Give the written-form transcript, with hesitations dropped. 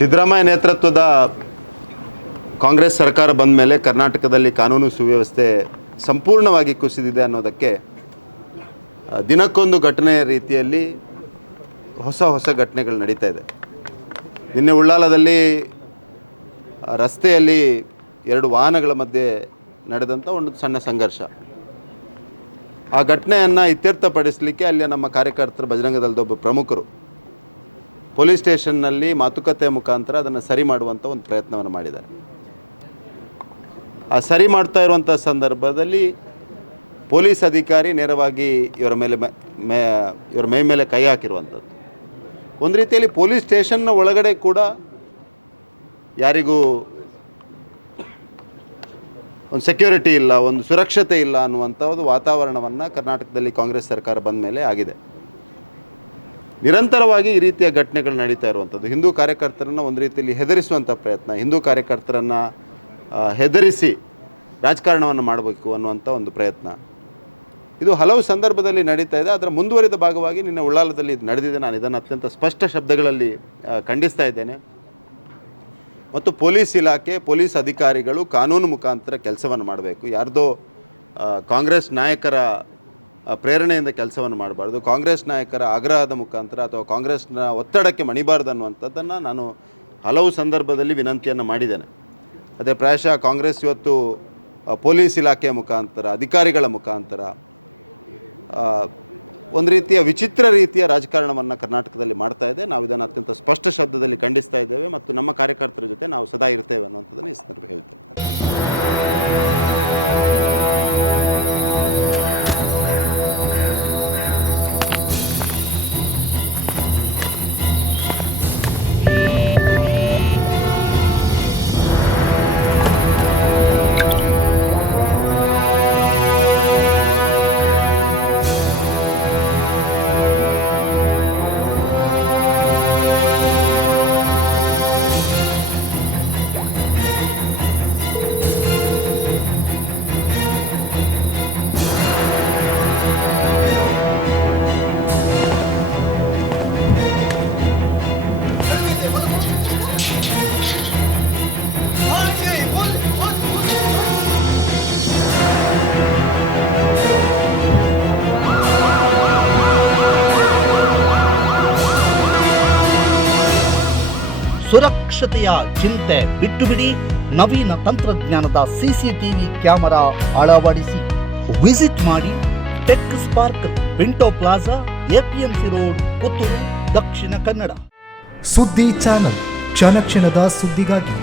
ಸಿದ್ದರಾಮಯ್ಯ ನೇತೃತ್ವದ ಕಾಂಗ್ರೆಸ್ ಸರ್ಕಾರ ಬಂದ ಮೇಲೆ ಕರ್ನಾಟಕದಲ್ಲಿ ಕಾನೂನು ಸುವ್ಯವಸ್ಥೆ ಸಂಪೂರ್ಣವಾಗಿ ಕುಸಿದಿದೆ ಅನ್ನೋದಕ್ಕೆ ದಿನಕ್ಕೊಂದು ಘಟನೆಯ ರೀತಿಯಲ್ಲಿ ಹೊಸ ಘಟನೆಗಳು ನಡೀತಾ ಇದೆ. ನಿನ್ನೆ ಉಳ್ಳಾಲದಲ್ಲಿ ರಸ್ತೆಯಲ್ಲಿ ಎರಡು ವಾಹನಗಳ ಮಧ್ಯೆ ನಡೆದಂಥ ಒಂದು ಸಣ್ಣ ಸಂಘರ್ಷ. ಆ ಘಟನೆಯನ್ನು ಇತ್ಯರ್ಥಪಡಿಸಲಿಕ್ಕೆ ಅಲ್ಲಿ ನಮ್ಮ ಕಾರ್ಯಕರ್ತರು ಬಜರಂಗ ದಳದ ಒಬ್ಬ ಪ್ರಮುಖರು ಪೊಲೀಸ್ ಸ್ಟೇಷನ್ನಲ್ಲಿ ಮಾತುಕತೆ ಮುಖಾಂತರ ಅದನ್ನು ಸರಿ ಮಾಡುವಂಥ ಒಂದು ಪ್ರಯತ್ನವನ್ನು ಮಾಡಿದ್ದಾರೆ. ಆ ಸರಿ ಮಾಡ್ತಾ ಇರುವಂಥ ಸಂದರ್ಭದಲ್ಲಿ ಪೊಲೀಸ್ ಅಧಿಕಾರಿ ನೇರವಾಗಿ ಇವರ ಮೈ ಮೇಲೆ ಕೈ ಹಾಕಿರುವಂಥದ್ದು. ಒಂದು ರೀತಿಯಲ್ಲಿ ಪೊಲೀಸ್ ಸ್ಟೇಷನ್ನ ಒಳಗಡೆ ಕೂಡ ಯಾರಿಗೂ ಒಂದು ಸೆಕ್ಯೂರಿಟಿ ಇಲ್ಲ, ಒಂದು ಸುರಕ್ಷತೆ ಇಲ್ಲ ಅನ್ನುವಂಥ ಒಂದು ವಾತಾವರಣವನ್ನು ಕರ್ನಾಟಕದಲ್ಲಿ ಕಾಂಗ್ರೆಸ್ ಸರ್ಕಾರ ಬಂದ ಮೇಲೆ ಆಗಿದೆ. ನಿರಂತರವಾಗಿ ಈ ರೀತಿಯ ಘಟನೆಗಳು ನಡೀತಾ ಇರುವಂಥದ್ದು. ಹಿಂದೂ ಕಾರ್ಯಕರ್ತರನ್ನು ಒಂದು ರೀತಿಯಲ್ಲಿ ಹೆದರಿಸುವಂಥ ಪ್ರಯತ್ನ, ಹಿಂದೂ ಕಾರ್ಯಕರ್ತರನ್ನು ಹೆದರಿಸಿ ರಾಜಕಾರಣವನ್ನು ಮಾಡಬೇಕು ಅನ್ನುವಂಥ ಒಂದು ಪ್ರಯತ್ನ, ಇದು ಹಲವು ಸಂದರ್ಭದಲ್ಲಿ ನಡೀತಾ ಇದೆ. ಅದರ ಮುಂದುವರಿದ ಭಾಗವಾಗಿ ನಿನ್ನೆ ಉಳ್ಳಾಲದಲ್ಲಿ ಇದು ನಡೆದಿದೆ. ನಾನು ಇದನ್ನು ಅತ್ಯಂತ ಸ್ಪಷ್ಟ ಶಬ್ದಗಳಲ್ಲಿ ಖಂಡಿಸ್ತಾ ಇದ್ದೇನೆ. ಮತ್ತು ಪೊಲೀಸ್ ಇಲಾಖೆ, ಪೊಲೀಸ್ ಅಧಿಕಾರಿಗಳು ಕಾನೂನು ಮುಖಾಂತರ ಕೆಲಸವನ್ನು ಮಾಡಬೇಕು. ಯಾರ್ದೋ ಕಾಂಗ್ರೆಸ್ ನಾಯಕರ ಪ್ರೇರಣೆಯಿಂದ ಕೆಲಸವನ್ನು ಮಾಡಬಾರ್ದು, ಕಾಂಗ್ರೆಸ್ ನಾಯಕರ ಆಗ್ರಹದ ಮುಖಾಂತರ ಅಥವಾ ಕಾಂಗ್ರೆಸ್ನ ಒತ್ತಡಕ್ಕೆ ಮಣಿಬಾರ್ದು ಅನ್ನುವಂಥದ್ದನ್ನು ನಾನು ಹಲವು ಸಂದರ್ಭದಲ್ಲಿ ವಿನಂತಿಯನ್ನು ಮಾಡಿದ್ದೇನೆ. ಅದೇ ಪ್ರಾಯಶಃ ಕಾಂಗ್ರೆಸ್ ಇವತ್ತು ಪೊಲೀಸ್ ಇಲಾಖೆಯ ಮುಖಾಂತರ, ಅಧಿಕಾರಿಗಳ ಮುಖಾಂತರ ಒಂದು ರೀತಿಯ ವಿಚಿತ್ರ ರೀತಿಯ ರಾಜಕಾರಣವನ್ನು ಕರ್ನಾಟಕದಲ್ಲಿ ಮಾಡ್ತಾ ಇದೆ. ನಾವು ಇದನ್ನು ಅತ್ಯಂತ ಸ್ಪಷ್ಟ ಶಬ್ದದಲ್ಲಿ ಖಂಡಿಸ್ತಾ ಇದ್ದೇವೆ ಮತ್ತು ನಮ್ಮ ಕಾರ್ಯಕರ್ತರ ಜೊತೆ ನಾವು ಸದಾ ಇರ್ತೇವೆ ಅನ್ನುವಂಥದ್ದನ್ನು ಈ ಸಂದರ್ಭ ಹೇಳ್ತೇವೆ. ಸುರಕ್ಷತೆಯ ಚಿಂತೆ ಬಿಟ್ಟು ಬಿಡಿ, ನವೀನ ತಂತ್ರಜ್ಞಾನದ ಸಿಸಿಟಿವಿ ಕ್ಯಾಮೆರಾ ಅಳವಡಿಸಿ. ವಿಸಿಟ್ ಮಾಡಿ ಟೆಕ್ ಸ್ಪಾರ್ಕ್, ವಿಂಟೋ plaza, APMC road, Puttur, Dakshina Kannada. ಸುದ್ದಿ ಚಾನಲ್, ಕ್ಷಣ ಕ್ಷಣದ ಸುದ್ದಿಗಾಗಿ.